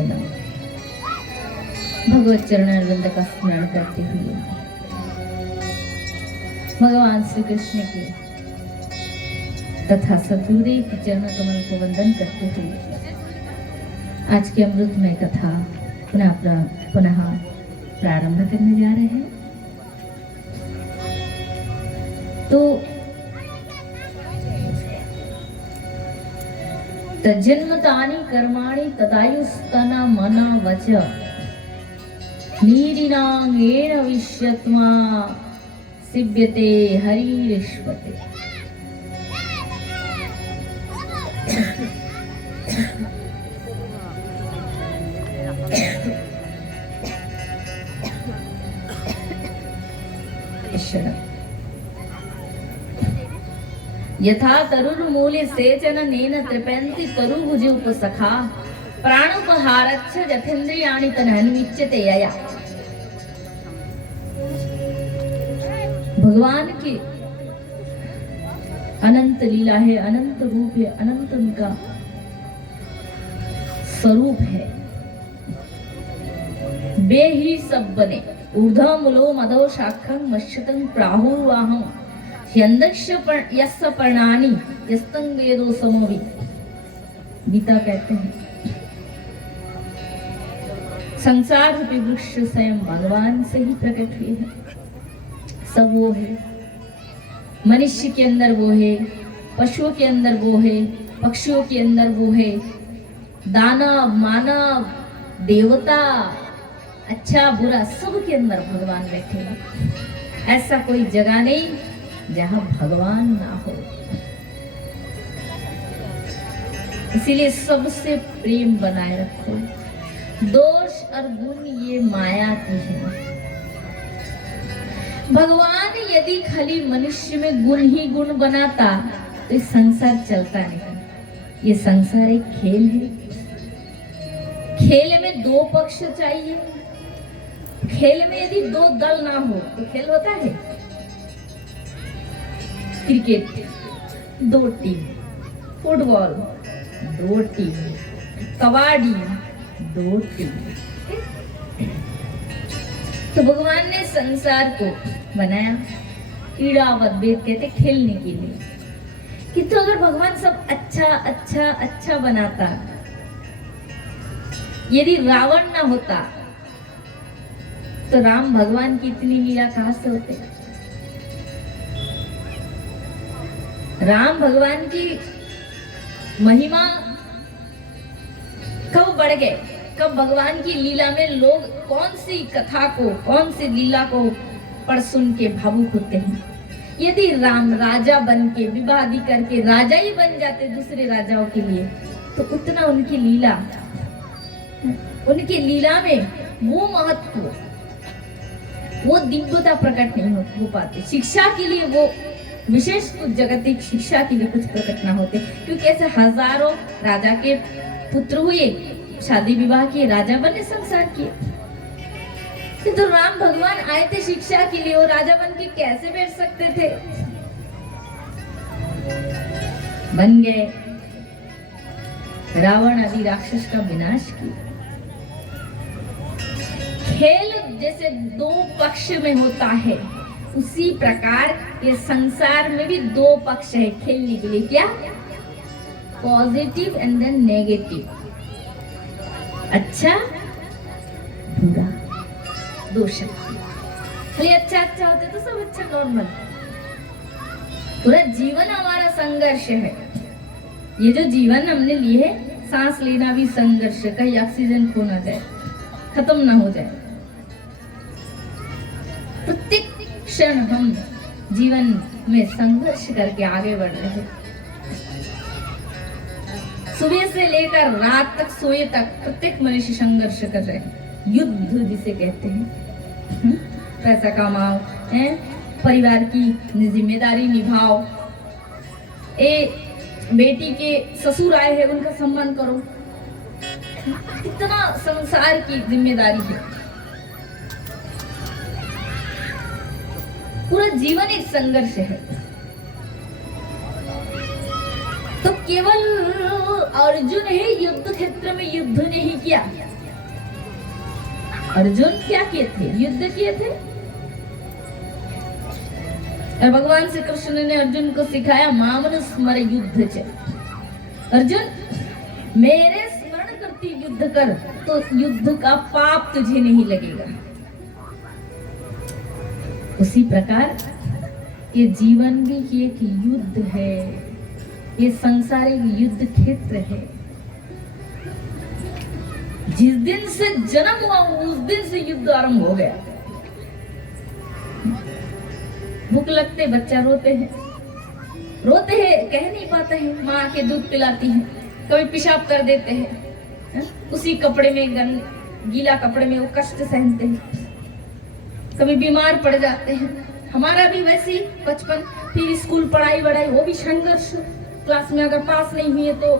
चरण, भगवत चरणारविंद का स्मरण करते हुए भगवान श्री कृष्ण के तथा सतगुरुदेव के चरण कमल को वंदन करते हुए आज की अमृतमय कथा पुनः प्रारंभ करने जा रहे हैं। तो तजन्मतानि कर्माणि तदायुस्तना मना वच नीरिनांगेन विश्यत्मा सिव्यते हरिरिष्वते। यथा तरुर्मूले सेचन नेन त्रिपन्ति तरुभुजे उपसखा प्राणोपहारच्छ जथेन्द्रियाणि तन्हन्विच्यते यया। भगवान की अनंत लीला है, अनंत रूप है, अनंत उनका स्वरूप है। बे ही सब बने ऊर्ध्व मूलो मदो शाखं मश्यतं प्राहुर्वाहं यस्य पर्णानि यस्तं वेदो समोवि। गीता कहते हैं संसार रूपी वृक्ष स्वयं भगवान से ही प्रकट हुए हैं। सब वो है, मनुष्य के अंदर वो है, पशुओं के अंदर वो है, पक्षियों के अंदर वो है, दानव मानव देवता अच्छा बुरा सब के अंदर भगवान बैठे हैं। ऐसा कोई जगह नहीं जहां भगवान ना हो। इसीलिए सबसे प्रेम बनाए रखो। दोष और गुण ये माया की है। भगवान यदि खाली मनुष्य में गुण ही गुण बनाता तो ये संसार चलता नहीं। ये संसार एक खेल है। खेल में दो पक्ष चाहिए। खेल में यदि दो दल ना हो तो खेल होता है। क्रिकेट दो टीम, फुटबॉल दो टीम, कबड्डी दो टीम। तो भगवान ने संसार को बनाया क्रीड़ावद्वेद कहते खेलने के लिए। कि तो अगर भगवान सब अच्छा अच्छा अच्छा बनाता, यदि रावण ना होता तो राम भगवान की इतनी लीला कहां से होते। राम भगवान की महिमा कब बढ़ गए, कब भगवान की लीला में लोग कौन सी कथा को, कौन सी लीला को पढ़ सुन के भावुक होते हैं। यदि राम राजा बन के विवाह आदि करके राजा ही बन जाते दूसरे राजाओं के लिए तो उतना उनकी लीला में वो महत्व, वो दिव्यता प्रकट नहीं हो पाते। शिक्षा के लिए वो विशेष कुछ जगतिक शिक्षा के लिए कुछ प्रकट ना होते। क्योंकि ऐसे हजारों राजा के पुत्र हुए, शादी विवाह किए, राजा बने, संसार किए। किंतु राम भगवान आए थे शिक्षा के लिए और राजा बन के कैसे बैठ सकते थे। बन गए, रावण आदि राक्षस का विनाश किया। खेल जैसे दो पक्ष में होता है उसी प्रकार ये संसार में भी दो पक्ष है खेलने के लिए। क्या? पॉजिटिव एंड देन नेगेटिव, अच्छा बुरा, दो शक्ति। खाली अच्छा अच्छा होते तो सब अच्छा नॉर्मल। पूरा जीवन हमारा संघर्ष है। ये जो जीवन हमने लिए है, सांस लेना भी संघर्ष, कहीं ऑक्सीजन खो ना जाए, खत्म ना हो जाए। प्रत्येक क्षण हम जीवन में संघर्ष करके आगे बढ़ रहे हैं। सुबह से लेकर रात तक सोए तक प्रत्येक मनुष्य संघर्ष कर रहे हैं। युद्ध जिसे कहते हैं। पैसा कमाओ, परिवार की जिम्मेदारी निभाओ, बेटी के ससुर आए हैं उनका सम्मान करो। कितना संसार की जिम्मेदारी है। पूरा जीवन एक संघर्ष है। तो केवल अर्जुन ही युद्ध क्षेत्र में युद्ध नहीं किया। अर्जुन क्या किए थे? युद्ध किए थे। और भगवान श्री कृष्ण ने अर्जुन को सिखाया मामन स्मर युद्ध च। अर्जुन मेरे स्मरण करती युद्ध कर तो युद्ध का पाप तुझे नहीं लगेगा। उसी प्रकार ये जीवन भी एक युद्ध है, ये संसारिक युद्ध क्षेत्र है। जिस दिन से जन्म हुआ उस दिन से युद्ध आरंभ हो गया। भूख लगते बच्चा रोते हैं, कह नहीं पाते हैं, माँ के दूध पिलाती है, कभी पेशाब कर देते हैं, उसी कपड़े में गीला कपड़े में वो कष्ट सहते हैं, कभी बीमार पड़ जाते हैं। हमारा भी वैसे ही बचपन, फिर स्कूल पढ़ाई वढ़ाई, वो भी संघर्ष। क्लास में अगर पास नहीं हुए तो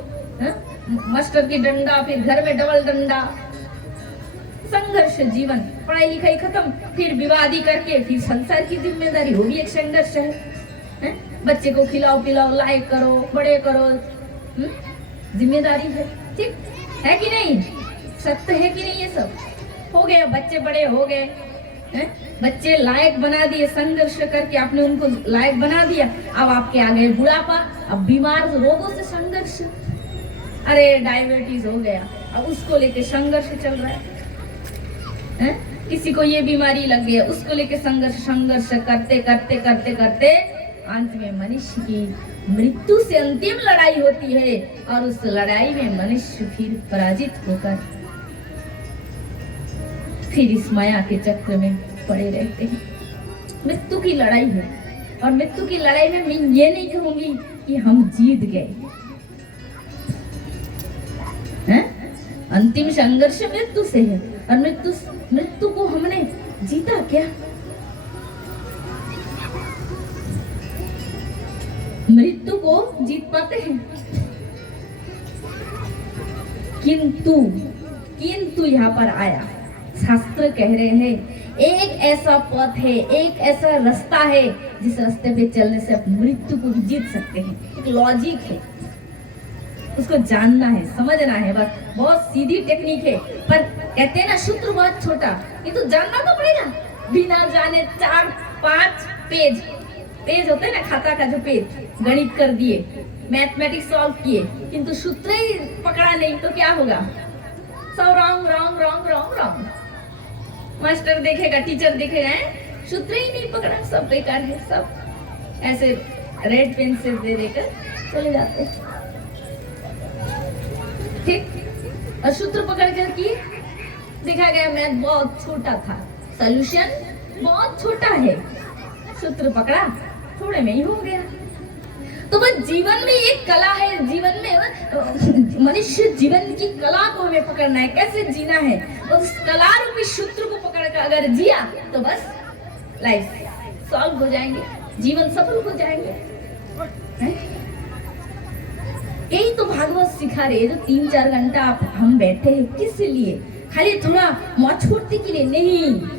मास्टर की डंडा, फिर घर में डबल डंडा, संघर्ष जीवन। पढ़ाई लिखाई खत्म, फिर विवादी करके फिर संसार की जिम्मेदारी, वो भी एक संघर्ष है। बच्चे को खिलाओ पिलाओ, लायक करो, बड़े करो, जिम्मेदारी है। ठीक है कि नहीं? सत्य है कि नहीं? ये सब हो गया, बच्चे बड़े हो गए, बच्चे लायक बना दिए, संघर्ष करके आपने उनको लायक बना दिया। अब आपके आ गए बुढ़ापा, अब बीमार रोगों से संघर्ष। अरे डायबिटीज हो गया, अब उसको लेके संघर्ष चल रहा है। किसी को ये बीमारी लग गई, उसको लेके संघर्ष करते करते करते करते अंत में मनुष्य की मृत्यु से अंतिम लड़ाई होती है, और उस लड़ाई में मनुष्य फिर पराजित होकर फिर इस माया के चक्र में पड़े रहते हैं। मृत्यु की लड़ाई है, और मृत्यु की लड़ाई में मैं ये नहीं कहूंगी कि हम जीत गए। अंतिम संघर्ष मृत्यु से है, और मृत्यु को हमने जीता क्या? मृत्यु को जीत पाते हैं, किंतु यहाँ पर आया, शास्त्र कह रहे हैं एक ऐसा पथ है, एक ऐसा रास्ता है जिस रास्ते पे चलने से आप मृत्यु को भी जीत सकते हैं। एक लॉजिक है, उसको जानना है, समझना है, बस बहुत सीधी टेक्निक है। पर कहते हैं ना सूत्र बहुत छोटा, ये तो जानना तो पड़ेगा। बिना जाने 4-5 पेज होते हैं ना, खाता का जो पेज, गणित कर दिए, मैथमेटिक्स सॉल्व किए, किंतु सूत्र ही पकड़ा नहीं तो क्या होगा? सब रॉन्ग। मास्टर देखेगा, टीचर देखेगा, सूत्र ही नहीं पकड़ा, सब बेकार है, सब ऐसे रेड पेन से दे देकर चले जाते हैं। ठीक, और सूत्र पकड़ कर किए, देखा गया मैथ बहुत छोटा था, सॉल्यूशन बहुत छोटा है, सूत्र पकड़ा, थोड़े में ही हो गया। तो बस जीवन में एक कला है, जीवन में मनुष्य जीवन की कला को हमें पकड़ना है, कैसे जीना है, उस कला रूपी सूत्र को पकड़ कर अगर जिया तो बस लाइफ सॉल्व हो जाएंगे, जीवन सफल हो जाएंगे। यही तो भागवत सिखा रहे, जो 3-4 घंटा हम बैठे हैं, किस लिए? खाली थोड़ा मौज-फुर्ती के लिए नहीं।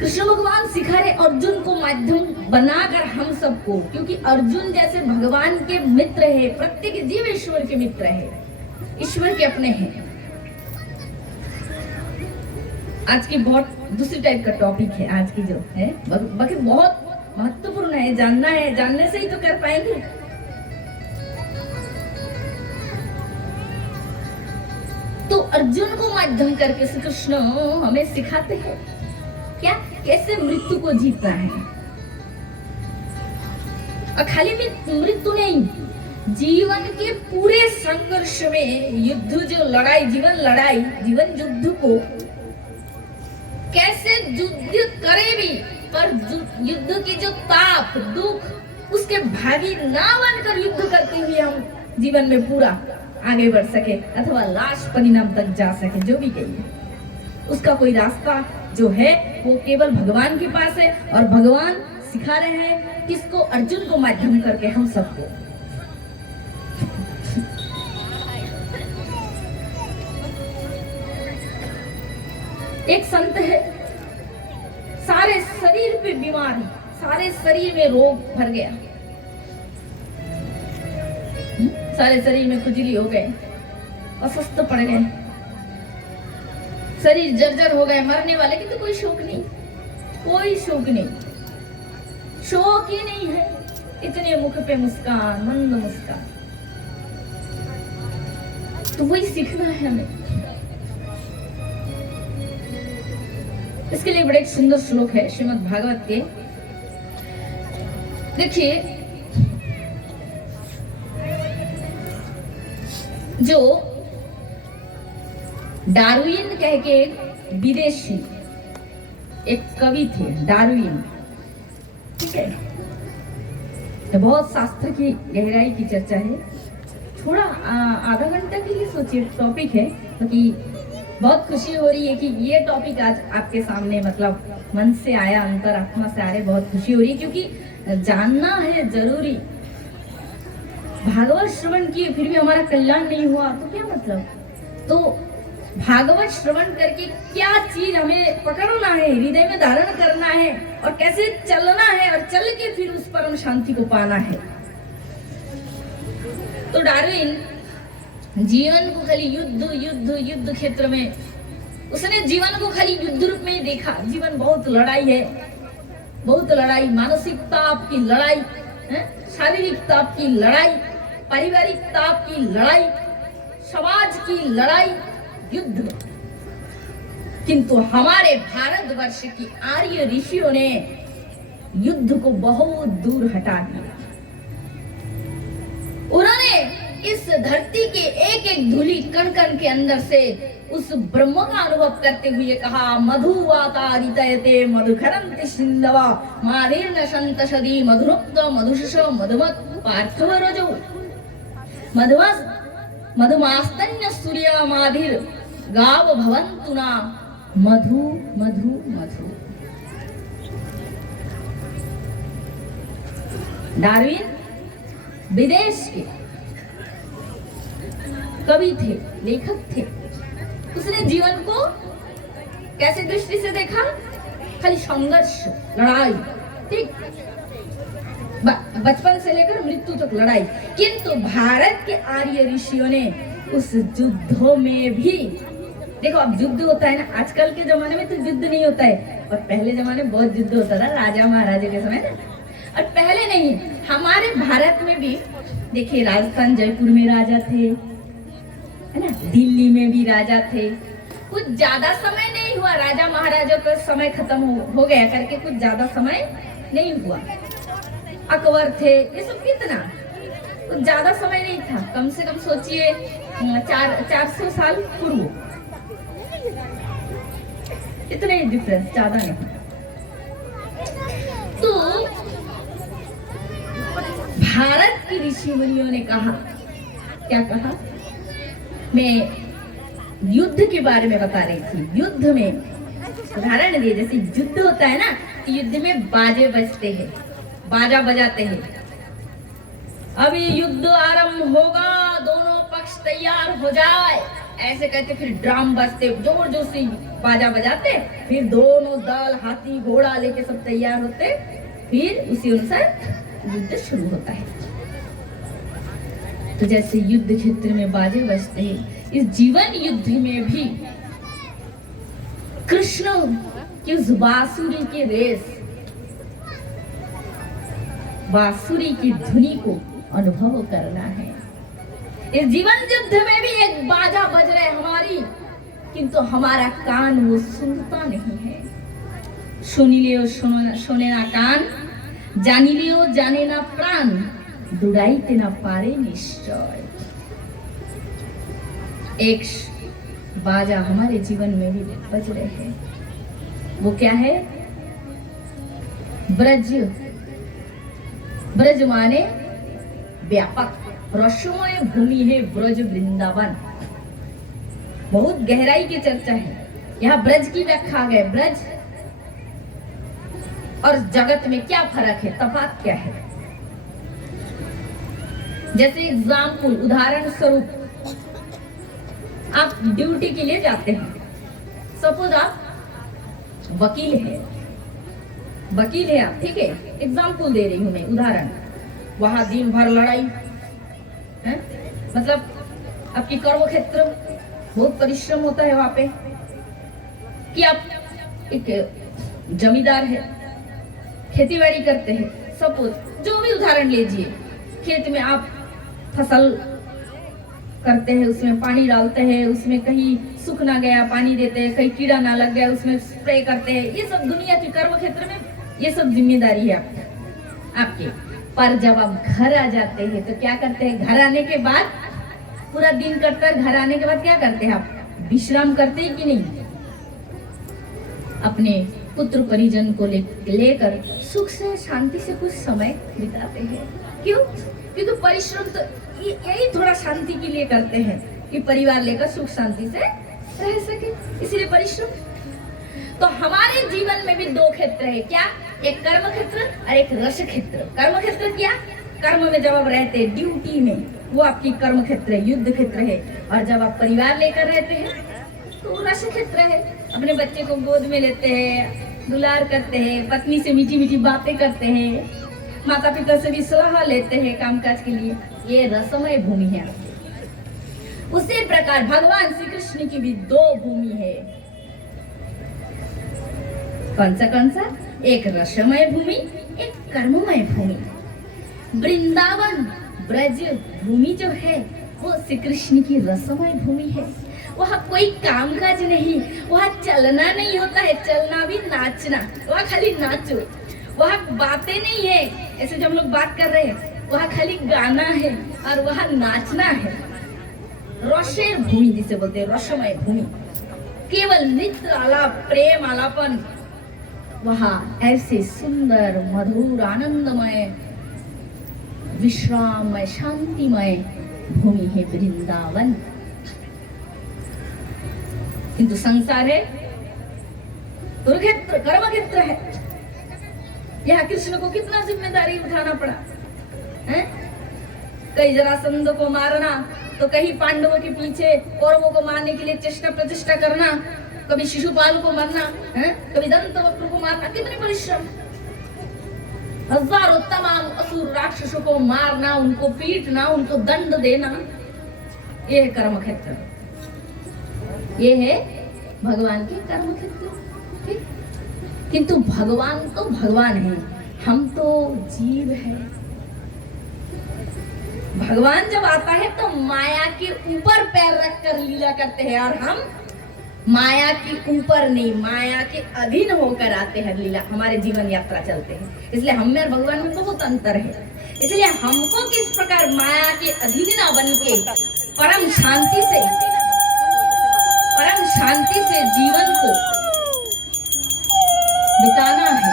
कृष्ण भगवान सिखा रहे अर्जुन को माध्यम बनाकर हम सबको, क्योंकि अर्जुन जैसे भगवान के मित्र है, प्रत्येक जीव ईश्वर के मित्र है, ईश्वर के अपने हैं। आज की बहुत दूसरी टाइप का टॉपिक है, आज की जो है बाकी बहुत महत्वपूर्ण है, जानना है, जानने से ही तो कर पाएंगे। तो अर्जुन को माध्यम करके श्री कृष्ण हमें सिखाते हैं क्या, कैसे मृत्यु को जीतना है। और खाली मृत्यु नहीं, जीवन के पूरे संघर्ष में युद्ध, जो लड़ाई, जीवन युद्ध को कैसे युद्ध करे भी, पर युद्ध की जो ताप दुख उसके भागी ना बनकर युद्ध करते हुए हम जीवन में पूरा आगे बढ़ सके, अथवा लास्ट परिणाम तक जा सके। जो भी कहिए, उसका कोई रास्ता जो है वो केवल भगवान के पास है, और भगवान सिखा रहे हैं किसको? अर्जुन को माध्यम करके हम सबको। एक संत है, सारे शरीर पे बीमार है, सारे शरीर में रोग भर गया, सारे शरीर में खुजली हो गए, अस्वस्थ पड़ गए, शरीर जर्जर हो गए, मरने वाले की तो कोई शोक नहीं, कोई शोक नहीं, शोक ही नहीं है। इतने मुख पे मुस्कान, मंद मुस्कान। तो वही सीखना है हमें। इसके लिए बड़े एक सुंदर श्लोक है श्रीमद् भागवत के। देखिए, जो डार्विन कह के एक विदेशी एक कवि थे, डार्विन, ठीक है, तो बहुत शास्त्र की गहराई की चर्चा है। थोड़ा आधा घंटा के लिए सोचिए टॉपिक है, क्योंकि बहुत खुशी हो रही है कि ये टॉपिक आज आपके सामने मतलब मन से आया, अंतरात्मा से आ रहे, बहुत खुशी हो रही है, क्योंकि जानना है जरूरी। भागवत श्रवण किए फिर भी हमारा कल्याण नहीं हुआ तो क्या मतलब? तो भागवत श्रवण करके क्या चीज हमें पकड़ना है, हृदय में धारण करना है, और कैसे चलना है, और चल के फिर उस परम शांति को पाना है। तो डार्विन जीवन को खाली युद्ध युद्ध युद्ध क्षेत्र में, उसने जीवन को खाली युद्ध रूप में देखा। जीवन बहुत लड़ाई है, बहुत लड़ाई, मानसिक ताप की लड़ाई, शारीरिक ताप की लड़ाई, पारिवारिक ताप की लड़ाई, समाज की लड़ाई, युद्ध। किंतु हमारे भारतवर्ष की आर्य ऋषियों ने युद्ध को बहुत दूर हटा दिया। उन्होंने इस धरती के एक एक धूलि कण कण के अंदर से उस ब्रह्म का अनुभव करते हुए कहा, मधुवातारितयते मधुखरन्ति सिन्धवा माधीर्न संतशदी मधुरुक्त मधुशश मधुमत् पार्थव रजो मधुमस् मधुमास्तन्य सूर्य माधिर गाव भवन्तुना मधु मधु मधु। डार्विन विदेश के कवि थे, लेखक थे। उसने जीवन को कैसे दृष्टि से देखा? खाली संघर्ष, लड़ाई, ठीक, बचपन से लेकर मृत्यु तक लड़ाई। किंतु भारत के आर्य ऋषियों ने उस युद्धों में भी, देखो अब युद्ध होता है ना, आजकल के जमाने में तो युद्ध नहीं होता है, और पहले जमाने में बहुत युद्ध होता था, राजा महाराजा के समय ना। और पहले नहीं, हमारे भारत में भी देखिए, राजस्थान जयपुर में राजा थे, है ना, दिल्ली में भी राजा थे। कुछ ज्यादा समय नहीं हुआ, राजा महाराजा का समय खत्म हो गया करके कुछ ज्यादा समय नहीं हुआ। अकबर थे, ये सब कितना, कुछ ज्यादा समय नहीं था, कम से कम सोचिए 400 साल पूर्व, इतने ही डिफरेंस, ज्यादा नहीं। तो भारत के ऋषि मुनियों ने कहा, क्या कहा? मैं युद्ध के बारे में बता रही थी। युद्ध में उदाहरण दिए, जैसे युद्ध होता है ना, युद्ध में बाजे बजते हैं, बाजा बजाते हैं। अभी युद्ध आरंभ होगा, दोनों पक्ष तैयार हो जाए, ऐसे कहते, फिर ड्रम बजते, जोर जोर से बाजा बजाते, फिर दोनों दल हाथी घोड़ा लेके सब तैयार होते, फिर उसी अनुसार युद्ध शुरू होता है। तो जैसे युद्ध क्षेत्र में बाजे बजते हैं, इस जीवन युद्ध में भी कृष्ण की उस बांसुरी के रेस, बांसुरी की धुनी को अनुभव करना है। इस जीवन युद्ध में भी एक बाजा बज रहा है हमारी, किंतु हमारा कान वो सुनता नहीं है। सुनिलेओ सुने ना कान, जानिलेओ जाने ना प्राण, दुड़ाइते ना पारे निश्चय। एक बाजा हमारे जीवन में भी बज रहे हैं, वो क्या है? ब्रज। ब्रज माने व्यापक, रसमय भूमि है ब्रज वृंदावन। बहुत गहराई की चर्चा है, यहाँ ब्रज की व्याख्या आ गए। ब्रज और जगत में क्या फर्क है, तफात क्या है? जैसे एग्जाम्पल, उदाहरण स्वरूप, आप ड्यूटी के लिए जाते हैं। सपोज आप वकील है, वकील है आप, ठीक है, एग्जाम्पल दे रही हूं मैं, उदाहरण। वहां दिन भर लड़ाई है, मतलब आपकी कर्म क्षेत्र बहुत परिश्रम होता है वहां पे, कि आप एक जमींदार है, खेती बाड़ी करते हैं, सपोज जो भी उदाहरण लीजिए, खेत में आप फसल करते हैं, उसमें पानी डालते हैं, उसमें कहीं सूख ना गया पानी देते हैं, कहीं कीड़ा ना लग गया उसमें स्प्रे करते हैं, ये सब दुनिया के कर्म क्षेत्र में ये सब जिम्मेदारी है आपकी। पर जब आप घर आ जाते हैं तो क्या करते हैं? घर आने के बाद पूरा दिन कटता है, घर आने के बाद क्या करते हैं आप? विश्राम करते हैं कि नहीं? अपने पुत्र परिजन को लेकर सुख से शांति से कुछ समय बिताते हैं। क्यों? क्योंकि परिश्रम तो यही थोड़ा शांति के लिए करते हैं कि परिवार लेकर सुख शांति से रह सके, इसलिए परिश्रम। तो हमारे जीवन में भी दो क्षेत्र है, क्या? एक कर्म क्षेत्र और एक रस क्षेत्र। कर्म क्षेत्र क्या? कर्म में जब आप रहते हैं ड्यूटी में, वो आपकी कर्म क्षेत्र है, युद्ध क्षेत्र है। और जब आप परिवार लेकर रहते हैं तो रस क्षेत्र है। अपने बच्चे को गोद में लेते हैं, दुलार करते हैं, पत्नी से मीठी मीठी बातें करते हैं, माता पिता से भी सलाह लेते हैं कामकाज के लिए, ये रसमय भूमि है। उसी प्रकार भगवान श्री कृष्ण की भी दो भूमि है। कौन सा? एक रसमय भूमि, एक कर्ममय भूमि। वृंदावन ब्रज भूमि जो है वो श्री कृष्ण की रसमय भूमि है। वहाँ कोई कामकाज नहीं, वहाँ चलना नहीं होता है, चलना भी नाचना, वहाँ खाली नाचो। वहाँ बातें नहीं है, ऐसे जो हम लोग बात कर रहे हैं, वहाँ खाली गाना है और वहाँ नाचना है। रसेर भूमि जिसे बोलते हैं, रसमय भूमि, केवल नृत्य आलाप, प्रेम आलापन, वहाँ ऐसे सुंदर मधुर आनंदमय विश्राममय शांतिमय भूमि है वृंदावन। किंतु संसार है कुरुक्षेत्र, कर्म क्षेत्र है। यहाँ कृष्ण को कितना जिम्मेदारी उठाना पड़ा है? कहीं जरासंध को मारना, तो कहीं पांडवों के पीछे कौरवों को मारने के लिए चेष्टा प्रचेष्टा करना, कभी शिशुपाल को मारना है, कभी दंतवक्र को मारना, कितने परिश्रम। हजारों तमाम असुर राक्षसों को मारना, उनको पीटना, उनको दंड देना, ये है कर्म क्षेत्र, ये है भगवान के कर्म क्षेत्र। किंतु भगवान तो भगवान है, हम तो जीव है। भगवान जब आता है तो माया के ऊपर पैर रखकर लीला करते हैं, और हम माया के ऊपर नहीं, माया के अधीन होकर आते हैं लीला, हमारे जीवन यात्रा चलते हैं। इसलिए हम में और भगवान में बहुत अंतर है। इसलिए हमको किस प्रकार माया के अधीन ना बन के परम शांति से जीवन को बिताना है।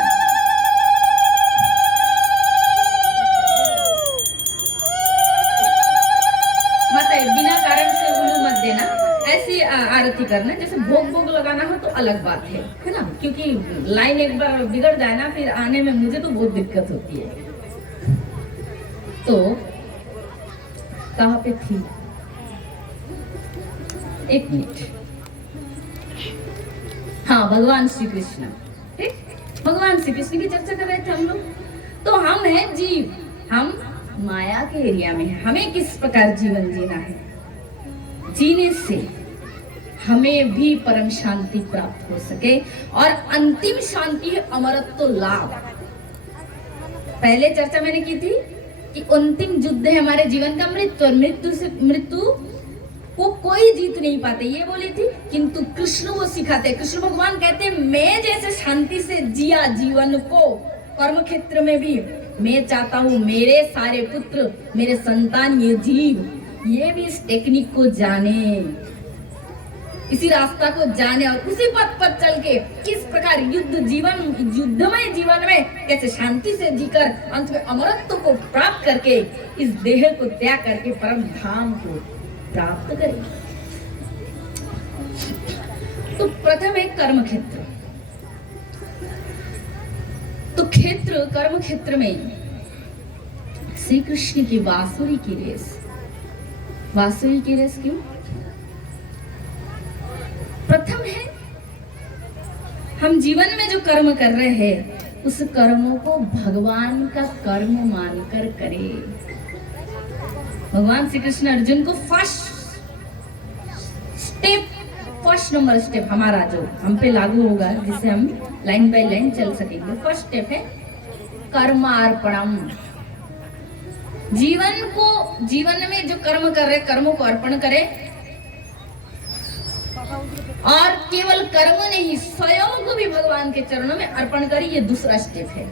मतलब बिना कारण से उल्लू मत देना, ऐसी आरती करना, जैसे भोग लगाना हो तो अलग बात है ना, क्योंकि लाइन एक बार बिगड़ जाए ना, फिर आने में मुझे तो बहुत दिक्कत होती है। तो कहाँ पे थी? एक मिनट। हाँ, भगवान श्री कृष्ण, ठीक, भगवान श्री कृष्ण की चर्चा कर रहे थे हम लोग। तो हम हैं जीव, हम माया के एरिया में हैं। हमें किस प्रकार जीवन जीना है, जीने से हमें भी परम शांति प्राप्त हो सके, और अंतिम शांति है अमरत्व लाभ। पहले चर्चा मैंने की थी कि अंतिम युद्ध है हमारे जीवन का मृत्यु, और मृत्यु को कोई जीत नहीं पाते, ये बोली थी। किंतु कृष्ण वो सिखाते, कृष्ण भगवान कहते, मैं जैसे शांति से जिया जीवन को कर्म क्षेत्र में भी, मैं चाहता हूँ मेरे सारे पुत्र, मेरे संतान, ये जीव, ये भी इस टेक्निक को जाने, इसी रास्ता को जाने, और उसी पथ पर चल के किस प्रकार युद्धमय जीवन में कैसे शांति से जीकर अंत में अमरत्व को प्राप्त करके इस देह को त्याग करके परम धाम को प्राप्त करें। तो प्रथम है कर्म क्षेत्र। तो कर्म क्षेत्र में श्री कृष्ण की बांसुरी की रेस क्यों? प्रथम है, हम जीवन में जो कर्म कर रहे हैं उस कर्मों को भगवान का कर्म मानकर करें। भगवान श्री कृष्ण अर्जुन को फर्स्ट नंबर स्टेप हमारा जो हम पे लागू होगा, जिससे हम लाइन बाय लाइन चल सकेंगे। फर्स्ट स्टेप है कर्मार्पणम। जीवन में जो कर्म कर रहे, कर्मों को अर्पण करें, और केवल कर्म नहीं, स्वयं को भी भगवान के चरणों में अर्पण करें। ये दूसरा स्टेप है।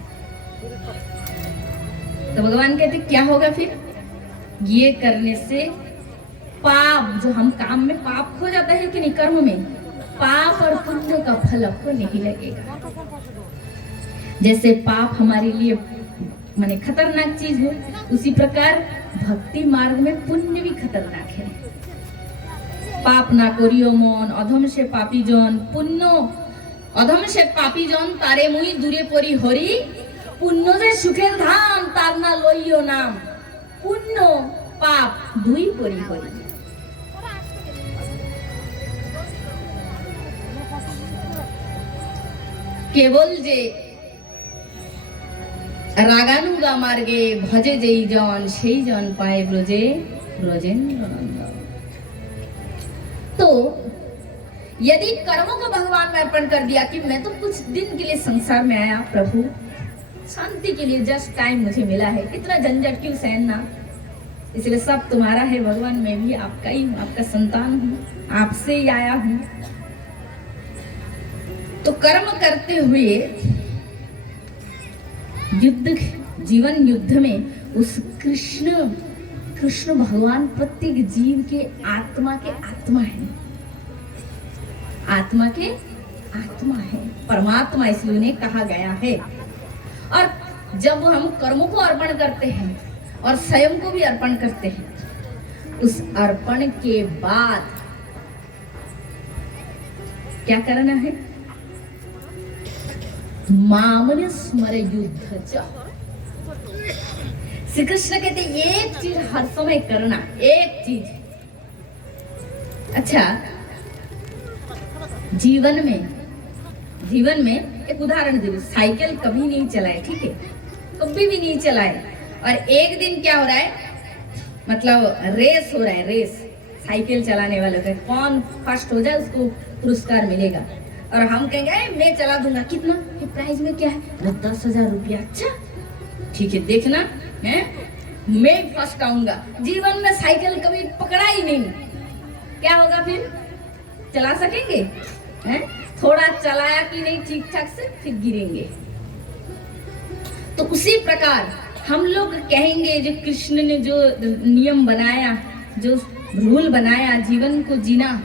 तो भगवान कहते क्या होगा फिर? ये करने से पाप, जो हम काम में पाप हो जाता है कि नहीं, कर्म में पाप और पुण्य का फल आपको नहीं लगेगा। जैसे पाप हमारे लिए माने खतरनाक चीज हो, उसी प्रकार भक्ति मार्ग में पुण्य भी खतरनाक है। पाप ना करियो मन, अधम से पापी जन, पुण्य अधम से पापी जन तारे मुई दूरे परी हरि, पुण्य से सुखेर धाम तार ना लइयो नाम। पुण्य पाप दुई परी हरि। केवल जे रागानुगा मार्गे भजे जेई जन सेई जन पाए ब्रजे ब्रजेंद्र नंदन। तो यदि कर्मों को भगवान में अर्पण कर दिया कि मैं तो कुछ दिन के लिए संसार में आया प्रभु, शांति के लिए जस्ट टाइम मुझे मिला है, इतना झंझट क्यों सहना, इसलिए सब तुम्हारा है भगवान, मैं भी आपका ही हूँ, आपका संतान हूँ, आपसे ही आया हूँ। तो कर्म करते हुए जीवन युद्ध में उस कृष्ण भगवान प्रत्येक जीव के आत्मा है, आत्मा के आत्मा है, परमात्मा इसलिए उन्हें कहा गया है। और जब हम कर्मों को अर्पण करते हैं और स्वयं को भी अर्पण करते हैं, उस अर्पण के बाद क्या करना है? मामन स्मर युद्ध च। श्री कृष्ण कहते एक चीज हर समय करना, एक चीज। अच्छा, जीवन में एक उदाहरण दे, साइकिल कभी नहीं चलाए, ठीक है, कभी भी नहीं चलाए, और एक दिन क्या हो रहा है, मतलब रेस हो रहा है, रेस साइकिल चलाने वालों का, कौन फर्स्ट हो जाए उसको पुरस्कार मिलेगा। और हम कहेंगे मैं चला दूंगा, कितना प्राइज में क्या है? 10,000 रुपया। अच्छा ठीक है, देखना है, मैं फर्स्ट आऊंगा। जीवन में साइकिल कभी पकड़ा ही नहीं, क्या होगा फिर? चला सकेंगे? हैं? थोड़ा चलाया कि नहीं ठीक ठाक से, फिर गिरेंगे। तो उसी प्रकार हम लोग कहेंगे, जो कृष्ण ने जो नियम बनाया, जो रूल बनाया जीवन को जीना,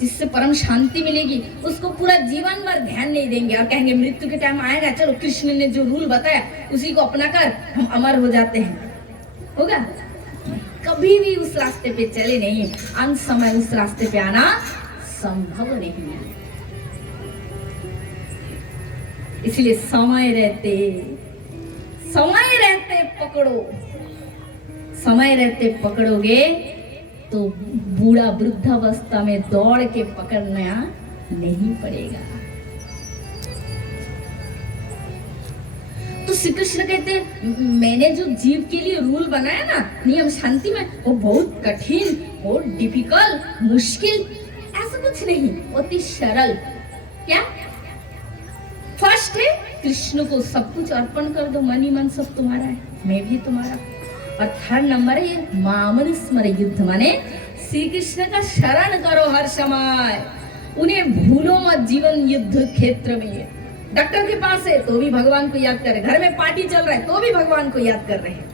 जिससे परम शांति मिलेगी, उसको पूरा जीवन भर ध्यान नहीं देंगे और कहेंगे मृत्यु के टाइम आएगा, चलो कृष्ण ने जो रूल बताया उसी को अपना कर हम अमर हो जाते हैं, होगा? कभी भी उस रास्ते पे चले नहीं, अंत समय उस रास्ते पे आना संभव नहीं है। इसलिए समय रहते पकड़ोगे तो बूढ़ा वृद्धावस्था में दौड़ के पकड़ना नहीं पड़ेगा। तो श्री कृष्ण कहते मैंने जो जीव के लिए रूल बनाया ना, नियम शांति में, वो बहुत कठिन, बहुत डिफिकल्ट, मुश्किल, ऐसा कुछ नहीं, अति सरल। क्या फर्स्ट है, कृष्ण को सब कुछ अर्पण कर दो, मन ही मन सब तुम्हारा है, मैं भी तुम्हारा। और थर्ड नंबर है मामन स्मर युद्ध, माने श्री कृष्ण का शरण करो हर समय, उन्हें भूलो मत। जीवन युद्ध क्षेत्र में डॉक्टर के पास है तो भी भगवान को याद करे, घर में पार्टी चल रहा है तो भी भगवान को याद कर रहे हैं।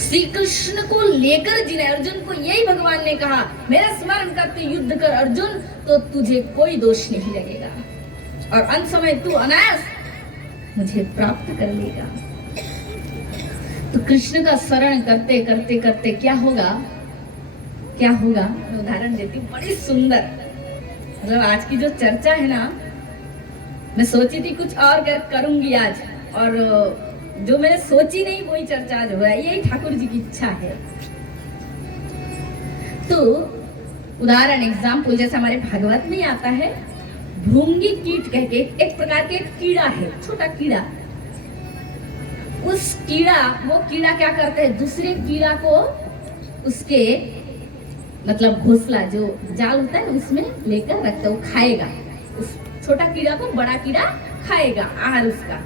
श्री कृष्ण को लेकर जीना। अर्जुन को यही भगवान ने कहा, मेरा स्मरण करते युद्ध कर अर्जुन, तो तुझे कोई दोष नहीं लगेगा और अंत समय तू अनायास मुझे प्राप्त कर लेगा। तो कृष्ण का शरण करते करते करते क्या होगा? मैं उदाहरण देती हूँ, बड़ी सुंदर। मतलब आज की जो चर्चा है ना, मैं सोची थी कुछ और करूंगी आज, और जो मैंने सोची नहीं वही चर्चा आज हो रहा है, यही ठाकुर जी की इच्छा है। तो उदाहरण एग्जाम्पल, जैसे हमारे भागवत में आता है, भृंगी कीट कह के एक प्रकार के कीड़ा है, छोटा कीड़ा। उस वो कीड़ा क्या करता है, दूसरे कीड़ा को उसके मतलब घोंसला जो जाल होता है उसमें लेकर रखता है, वो खाएगा। उस छोटा कीड़ा को बड़ा कीड़ा खाएगा, आहार उसका।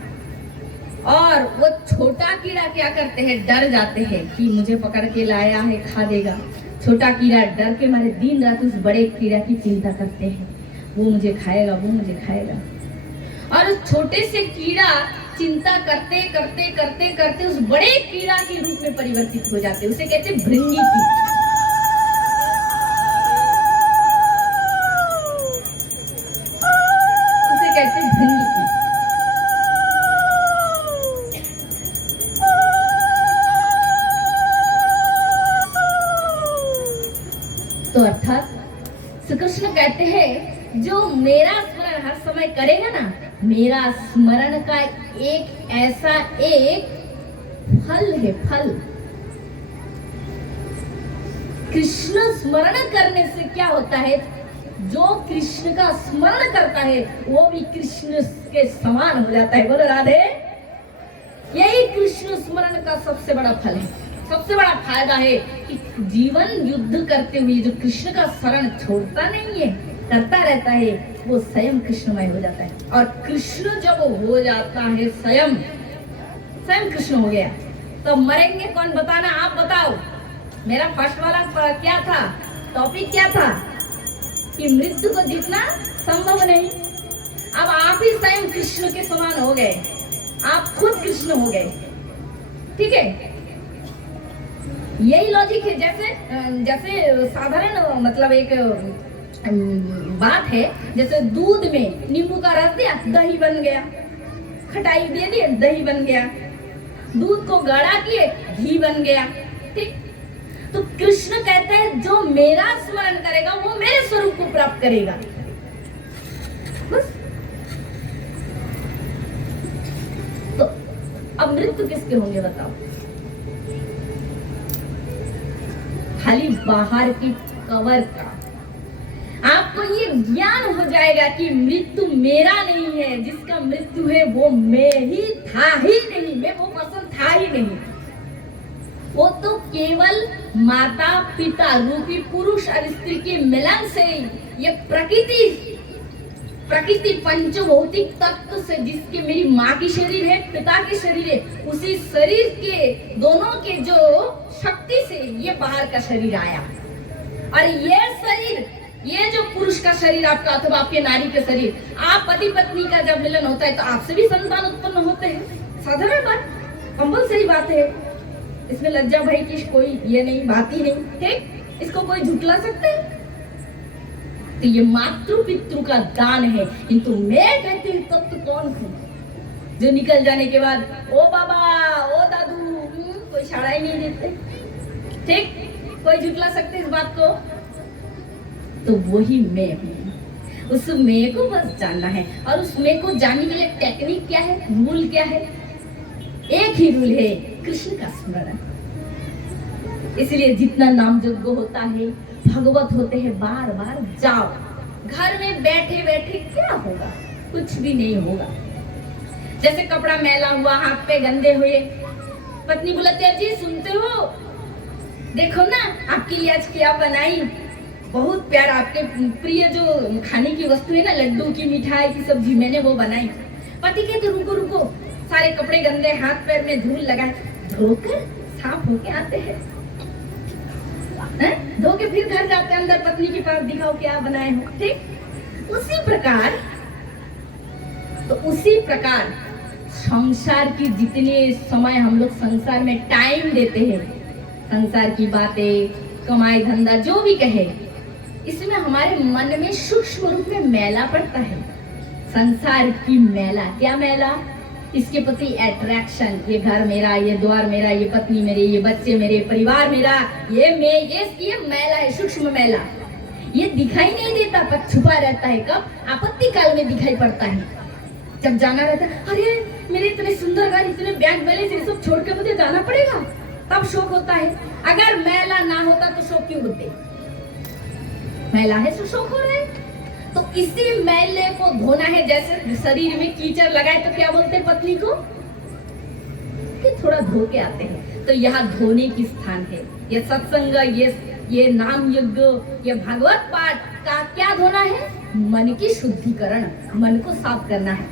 और वो छोटा कीड़ा क्या करते हैं, डर जाते हैं कि मुझे पकड़ के लाया है, खा देगा। छोटा कीड़ा डर के मारे दिन रात उस बड़े कीड़ा की चिंता करते हैं, वो मुझे खाएगा, वो मुझे खाएगा। और उस छोटे से कीड़ा चिंता करते करते करते करते उस बड़े कीड़ा के रूप में परिवर्तित हो जाते, उसे कहते हैं भृंगी की। उसे कहते हैं भृंगी की। तो अर्थात श्री कृष्ण कहते हैं जो मेरा स्मरण हर समय करेगा ना, मेरा स्मरण का एक ऐसा एक फल है, फल। कृष्ण स्मरण करने से क्या होता है, जो कृष्ण का स्मरण करता है वो भी कृष्ण के समान हो जाता है। बोलो राधे। यही कृष्ण स्मरण का सबसे बड़ा फल है, सबसे बड़ा फायदा है कि जीवन युद्ध करते हुए जो कृष्ण का शरण छोड़ता नहीं है, करता रहता है, वो स्वयं कृष्णमय हो जाता है। और कृष्ण जब हो जाता है, स्वयं कृष्ण हो गया, तो मरेंगे कौन, बताना, आप बताओ। मेरा फर्स्ट वाला क्या था, टॉपिक क्या था कि मृत्यु को जीतना संभव नहीं। अब आप ही स्वयं कृष्ण के समान हो गए, आप खुद कृष्ण हो गए। ठीक है, यही लॉजिक है। जैसे साधारण मतलब एक बात है, जैसे दूध में नींबू का रस दिया, दही बन गया, खटाई दे दी, दही बन गया, दूध को गाढ़ा किए, घी बन गया। ठीक, तो कृष्ण कहते हैं जो मेरा स्मरण करेगा वो मेरे स्वरूप को प्राप्त करेगा। बस। तो अब मृत्यु किसके होंगे बताओ? खाली बाहर की कवर का। आपको ये ज्ञान हो जाएगा कि मृत्यु मेरा नहीं है, जिसका मृत्यु है वो मैं ही था ही नहीं, मैं वो पर्सन था ही नहीं। वो तो केवल माता पिता रूपी पुरुष और स्त्री के मिलन से ये प्रकृति पंचभौतिक तत्व से, जिसके मेरी माँ की शरीर है, पिता के शरीर है, उसी शरीर के दोनों के जो शक्ति से ये बाहर का शरीर आया। और ये शरीर, ये जो पुरुष का शरीर आपका अथवा आपके नारी के शरीर, आप पति पत्नी का जब मिलन होता है तो आपसे भी संतान उत्पन्न होते हैं। साधारण बात, कंपल्सरी बात है, इसमें लज्जा भय की कोई ये नहीं, बात ही नहीं। ठीक, इसको कोई झुटला सकते हैं? तो ये मातृ पितृ का दान है। किंतु मैं कहती हूँ तब तो कौन हूँ जो निकल जाने के बाद ओ बाबा ओ दादू कोई छाड़ा ही नहीं देते। ठीक, कोई झुटला सकते इस बात को? तो वही मैं हूँ। उस मैं को बस जानना है, और उस मैं को जानने के लिए टेक्निक क्या है, रूल क्या है? एक ही रूल है, कृष्ण का स्मरण। इसलिए जितना नाम यज्ञ होता है, भगवत होते हैं, बार बार जाओ। घर में बैठे बैठे क्या होगा? कुछ भी नहीं होगा। जैसे कपड़ा मैला हुआ, हाथ पे गंदे हुए, पत्नी बोलती है जी सुनते हो, देखो ना आपके लिए आज क्या बनाई, बहुत प्यारा, आपके प्रिय जो खाने की वस्तु है ना, लड्डू की, मिठाई की सब्जी, मैंने वो बनाई। पति कहते रुको रुको, सारे कपड़े गंदे, हाथ पैर में धूल लगाए, धोकर साफ होके आते हैं, धो के फिर घर जाते हैं, अंदर पत्नी के पास दिखाओ क्या बनाए हो। ठीक, उसी प्रकार संसार की जितने समय हम लोग संसार में टाइम देते हैं, संसार की बातें, कमाई धंधा जो भी कहे, इसमें हमारे मन में सूक्ष्म रूप में मैला पड़ता है। संसार की मैला, क्या मैला? इसके प्रति अट्रैक्शन, ये घर मेरा, ये द्वार मेरा, ये पत्नी मेरे, ये बच्चे मेरे, परिवार मेरा, ये मैं, ये मैला है, सूक्ष्म मैला। ये दिखाई नहीं देता पर छुपा रहता है। कब? आपत्ति काल में दिखाई पड़ता है, जब जाना रहता है, अरे मेरे इतने सुंदर घर, इतने बैंक बैलेंस, ये सब छोड़ के मुझे जाना पड़ेगा, तब शौक होता है। अगर मैला ना होता तो शौक क्यों होते? मैला है तो शौक हो रहा है। तो इसी मैले को धोना है। जैसे शरीर में कीचड़ लगाए तो क्या बोलते हैं पत्नी को कि थोड़ा धो के आते हैं। तो यहाँ धोने की स्थान है। ये सत्संग, ये नाम यज्ञ, ये भागवत पाठ का क्या धोना है? मन की शुद्धिकरण, मन को साफ करना है।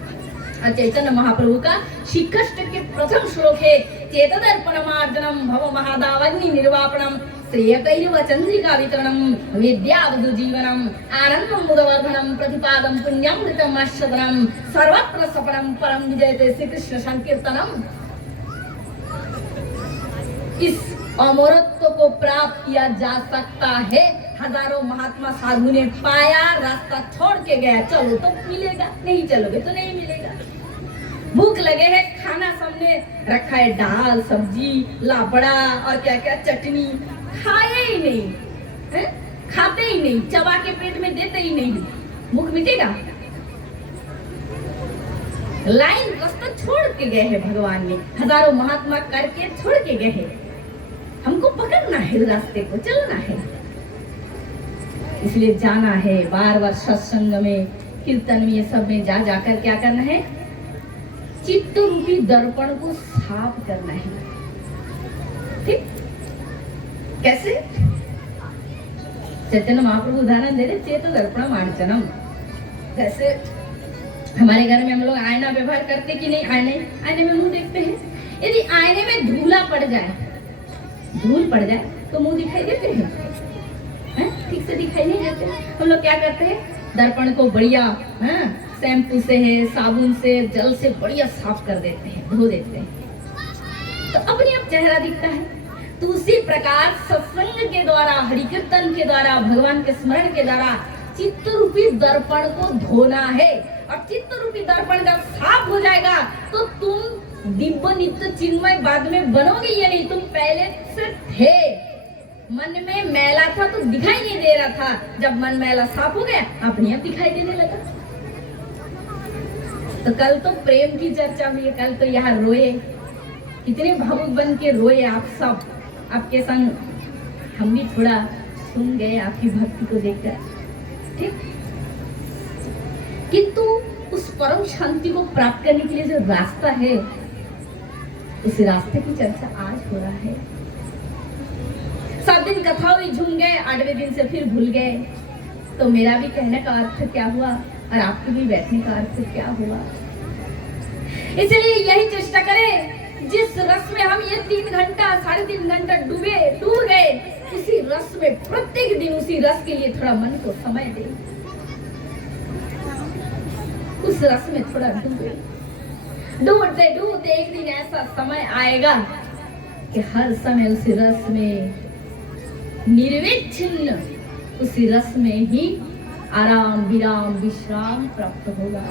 और चैतन्य महाप्रभु का शिखष्ट के प्रथम श्लोक है, चेतदर्पणमार्जनम भव महादावग्नि निर्वापणम श्रेयकैर्व चंद्रिका वितरणम विद्यावधु जीवनम आनंदम मुदवर्धनम प्रतिपादम पुण्यमृतम आश्रदनम सर्वत्र सफलम परम विजयते श्री कृष्ण संकीर्तनम। इस अमरत्व को प्राप्त किया जा सकता है। हजारों महात्मा साधु ने पाया, रास्ता छोड़ के गया, चलो तो मिलेगा, नहीं चलोगे तो नहीं मिलेगा। भूख लगे है, खाना सामने रखा है, दाल सब्जी लापड़ा और क्या क्या चटनी, खाए ही नहीं है? खाते ही नहीं, चबा के पेट में देते ही नहीं, भूख मिटेगा? लाइन रास्ता छोड़ के गए हैं भगवान ने, हजारों महात्मा करके छोड़ के गए हैं। हमको पकड़ना है, रास्ते को चलना है, इसलिए जाना है बार बार सत्संग में, कीर्तन में, ये सब में जा जाकर क्या करना है? चित्त रूपी दर्पण को साफ करना है। ठीक? कैसे? चैतन्य महाप्रभु उदाहरण दे रहे, चेत दर्पण मार्जनम। जैसे हमारे घर में हम लोग आईना व्यवहार करते कि नहीं? आईने में मुंह देखते हैं। यदि आईने में धूल पड़ जाए तो मुंह दिखाई देते हैं? ठीक से दिखाई नहीं देते। हम लोग क्या करते हैं? दर्पण को बढ़िया शैम्पू से है, साबुन से, जल से बढ़िया साफ कर देते हैं, धो देते हैं, तो अपने आप चेहरा दिखता है। तो उसी प्रकार सत्संग के द्वारा, हरि कीर्तन के द्वारा, भगवान के स्मरण के द्वारा चित्त रूपी दर्पण को धोना है। और चित्त रूपी दर्पण जब साफ हो जाएगा तो तुम दिव्य नित्य चिन्मय बाद में बनोगे या नहीं? तुम पहले से थे, मन में मैला था तो दिखाई नहीं दे रहा था, जब मन मैला साफ हो गया अपने आप दिखाई देने लगा। तो कल तो प्रेम की चर्चा हुई, कल तो यहाँ रोए, कितने भावुक बन के रोए आप सब, आपके संग हम भी थोड़ा सुन गए आपकी भक्ति को देखकर। ठीक? किंतु उस परम शांति को प्राप्त करने के लिए जो रास्ता है, उस रास्ते की चर्चा आज हो रहा है। 7 दिन कथा हुई, झूम गए, 8वें दिन से फिर भूल गए। तो मेरा भी कहने का अर्थ क्या हुआ और आपके भी बैठने का अर्थ क्या हुआ? इसलिए यही चेष्टा करें, जिस रस में हम ये 3 घंटा 3.5 घंटा डूब गए, उसी रस में प्रत्येक दिन उसी रस के लिए थोड़ा मन को समय दें, उस रस में थोड़ा डूबते एक दिन ऐसा समय आएगा कि हर समय उसी रस में निर्विच्छिन्न, उसी रस में ही आराम विराम विश्राम प्राप्त होगा।